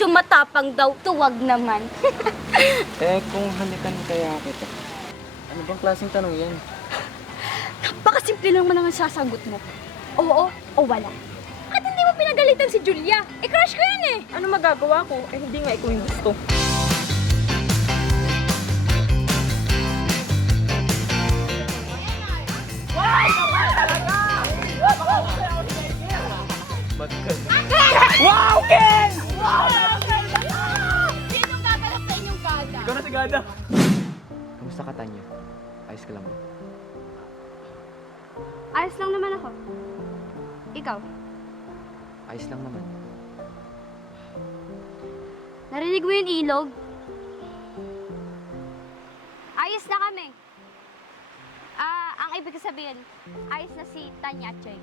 Kesyo matapang daw, tuwag naman. Eh, kung halikan kaya kita. Ano bang klaseng tanong yan? Baka simple lang man ang sasagot mo. Oo o wala. At hindi mo pinagalitan si Julia. Eh, crush ko yan eh. Ano magagawa ko? Eh, hindi nga ikaw yung gusto. Kada? Ikaw na si Gada. Kamusta ka, Tanya? Ayos ka lang ba? Ayos lang naman ako. Ikaw, Ayos lang naman. narinig mo yung ilog? Ayos na kami. Ah, ang ibig sabihin, ayos na si Tanya at Joy.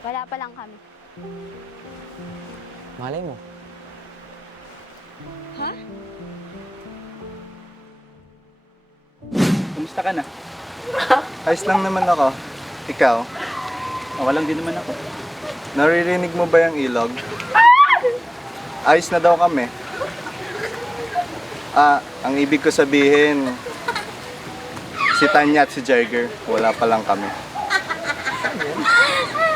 Wala pa lang kami. Malay mo. Ha? Kumusta ka na? Ayos lang naman ako. Ikaw? Okay lang din naman ako. Naririnig mo ba yung ilog? Ayos na daw kami. Ah, ang ibig ko sabihin, si Tanya at si Jagger, wala pa lang kami.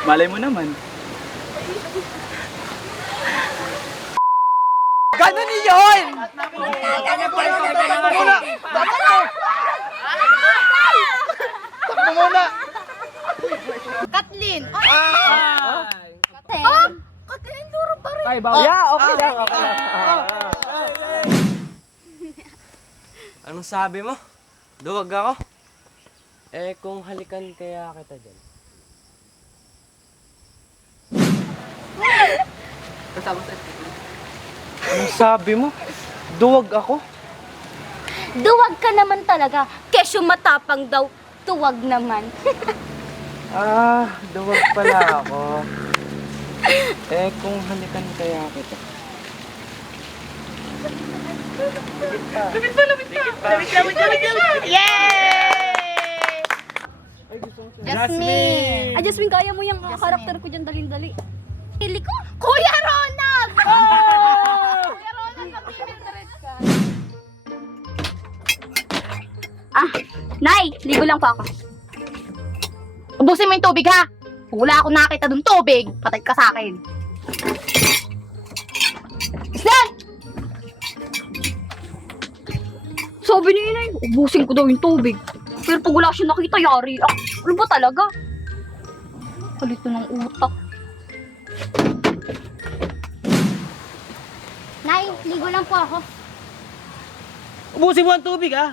Malay mo naman. Ganun yun! Takbo Kathleen! Ah! Kathleen! Kathleen, duro pa rin. Ay, bawal. Yeah, okay lang, okay lang. Anong sabi mo? Duwag ako? Eh, kung halikan kaya kita dyan. Anong sabi mo? Duwag ako? Duwag ka naman talaga. Kesyo matapang daw, tuwag naman. Ah, duwag pala ako. Eh, kung halikan kaya kita. Jasmine! Ah, Jasmine, kaya mo yung karakter ko dyan dalin-dali. Pili ko, Kuya Ronald! Kuya Ronald, mag-favorite ka. Ah, Nay, ligo lang pa ako. Ubusin mo yung tubig ha! Kung wala akong nakita dun tubig, patay ka sa akin. Islan! Sabi ni Inay, ubusin ko daw yung tubig. Pero pag wala siya nakita, yari. Ah, ano ba talaga? Kalito ng utak. Nay, ligo lang po ako. Ubusin mo ang tubig, ha?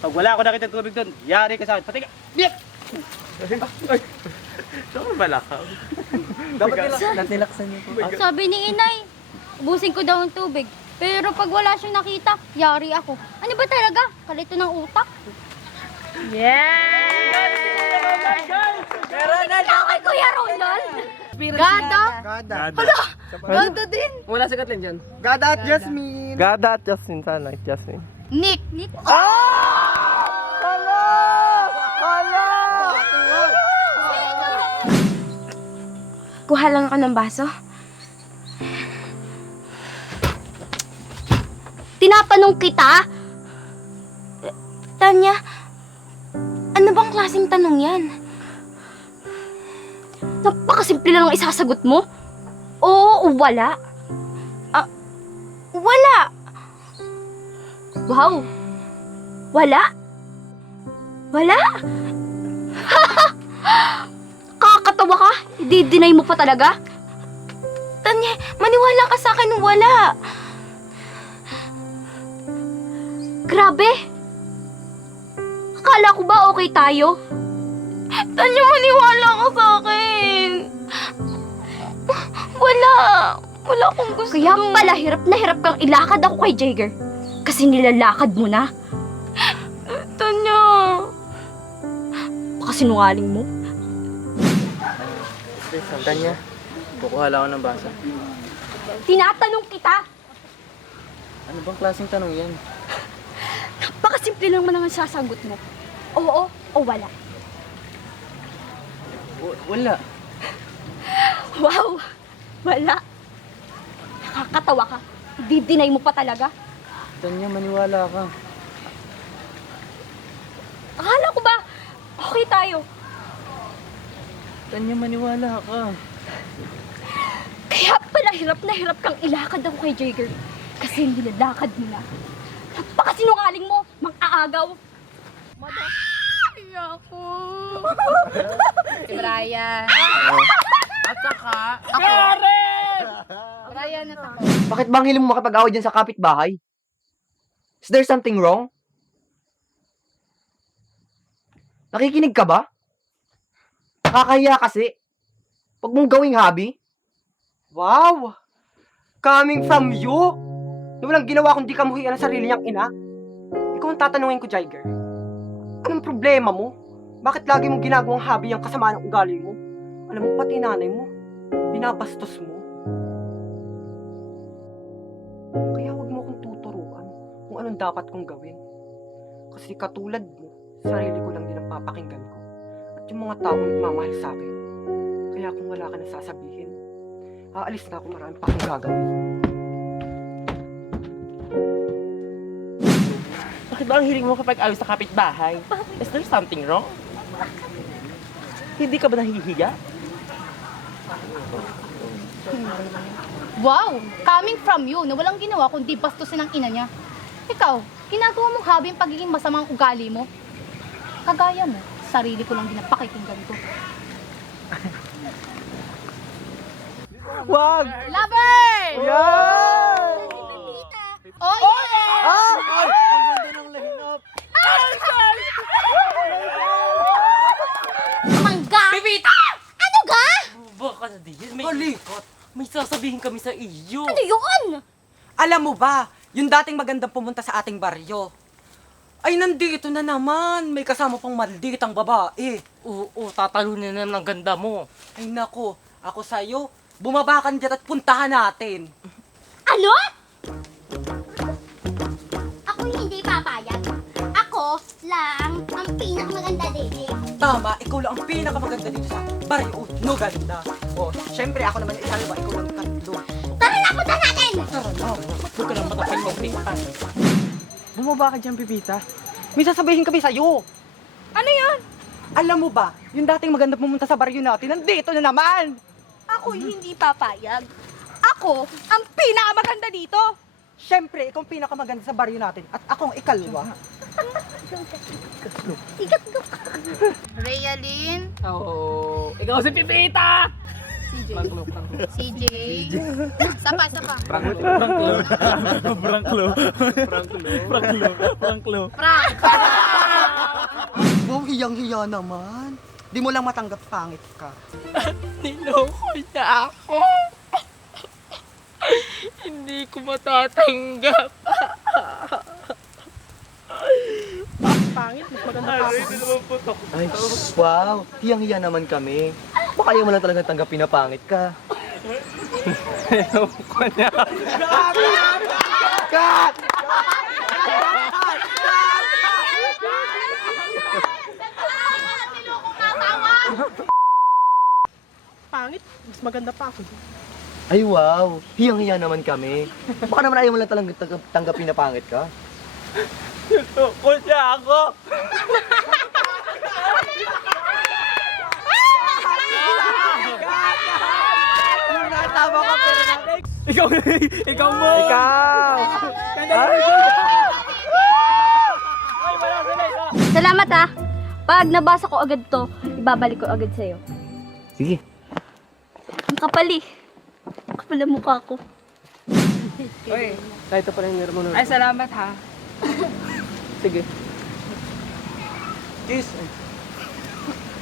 Pag wala ako nakita tubig doon, yari ka sa akin. Patay ka. Yep! Dapat natilaksan niyo po. Sabi ni Inay, ubusin ko daw ang tubig. Pero pag wala siyang nakita, yari ako. Ano ba talaga? Kalito ng utak? Ikaw kay Kuya Ronald? Gada! Gada. Gada din! Wala si Kathleen dyan. Gada at Jasmine! Gada at Justin sana, Justin. Nick! Nick? Kuha lang ako ng baso. Tinatanong kita? Tanya, ano bang klaseng tanong yan? Napakasimple lang ang isasagot mo. Oo o wala. Ah, Wala! Wow. Wala? Wala? Kakatawa ka? I-deny mo pa talaga? Tanya, maniwala ka sa akin, wala! Grabe! Akala ko ba okay tayo? Tanya, maniwala ka sa akin! Wala! Wala akong gusto. Kaya pala hirap na hirap kang ilakad ako kay Jagger. Kasi nilalakad mo na. Tanya! Baka sinungaling mo. Tanya, kukuha lang ako ng basa. Tinatanong kita! Ano bang klaseng tanong yan? Baka simple lang man ang sasagot mo. Oo o wala. W- wala. Wow! Wala. Nakakatawa ka. Di-deny mo pa talaga. Tanya, maniwala ka. Akala ko ba, okay tayo. Tanya, maniwala ka. Kaya pala hirap na hirap kang ilakad ako kay Jagger. Kasi hindi nilakad mo na. Napakasinungaling mo, mang-aagaw. Ayoko. Si Brian. At saka, Ako. Brian at ako. Bakit bang hiling mo makipag-away dyan sa kapitbahay? Is there something wrong? Nakikinig ka ba? Nakakahiya kasi. Huwag mong gawing hobby. Wow! Coming from you? Na walang ginawa kundi kamuhian ang sarili niyang ina? Ikaw ang tatanungin ko, Jiger. Anong problema mo? Bakit lagi mong ginagawang hobby ang kasama ng ugali mo? Alam mo, pati nanay mo, binabastos mo. Kaya huwag mo akong tuturuan kung anong dapat kong gawin. Kasi katulad mo, sarili ko lang din ang papakinggan ko. Yung mga taong nagmamahal sa akin. Kaya kung wala ka na sasabihin, aalis na ako marami pa akong gagawin. bakit ba ang hiling mo kapag ayos sa kapitbahay? Is there something wrong? Hindi ka ba nahihiya? Wow! Coming from you na walang ginawa kundi bastusin ang ina niya. Ikaw, ginagawa mong hobby ang pagiging masamang ugali mo. Kagaya mo, sarili ko lang din ang pakikinggan ko. Wag! Lover! Yan! Oh, yeah! Ah! Ang ganda ng lahinap! Mangga! Bibita! Ano ga? Baka na din. May, Halikot! may sasabihin kami sa iyo. Ano yun? Alam mo ba, yung dating magandang pumunta sa ating baryo, ay nandito na naman. May kasama pang malditang babae. Oo, tatalunin na ng ganda mo. Ay nako, ako sa'yo, bumaba ka dyan at puntahan natin. Ano? Ako hindi papayag. Ako lang ang pinakamaganda dito. Tama, ikaw lang ang pinakamaganda dito sa baryo. No ganda. O, syempre ako naman yung ikalawa, ikaw lang tatlo. Tara na, punta natin! Tara na. Huwag ka lang matapay mo, Pita. Bumaba ka dyan, Pipita. May sasabihin kami sa'yo. Ano yun? Alam mo ba, yung dating maganda pumunta sa baryo natin, nandito na naman. Ako hindi papayag. Ako ang pinakamaganda dito. Syempre, ikaw ang pinakamaganda sa baryo natin at ako ang ikalwa. Realin, Oo. Ikaw si Pipita! CJ. CJ. Sapa, sapa. Frank. Wow, hiyang-hiya naman. Di mo lang matanggap pangit ka. Niloko niya ako. Hindi ko matatanggap. Pangit, maganda. Ay, wow. Hiyang-hiya naman kami. Baka ayaw mo lang talaga tanggapin na pangit ka. Pangit, mas maganda pa ako. Ay, wow. Hiyang-hiya naman kami. Baka naman ayaw mo lang talaga tanggap- tanggapin na pangit ka. Niloko niya ako. Tama ka, pero Ikaw, ikaw mo! Ikaw! Salamat ah. Pag nabasa ko agad to, ibabalik ko agad sa'yo. Sige. Ang kapali. Ang kapal ang mukha ko. Kahit ito pala yung meron mo. Ay, salamat ha. Sige. Kiss.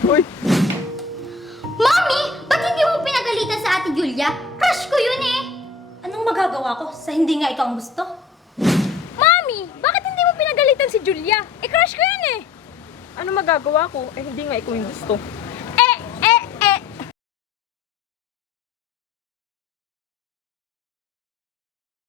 Mommy! Ba't hindi mo pinagalitan sa ate Julia? Crush ko eh! Magagawa ko sa hindi nga ikaw ang gusto? Mami, bakit hindi mo pinagalitan si Julia? Eh, crush ko yun eh. Ano magagawa ko? Eh, hindi nga ikaw yung gusto.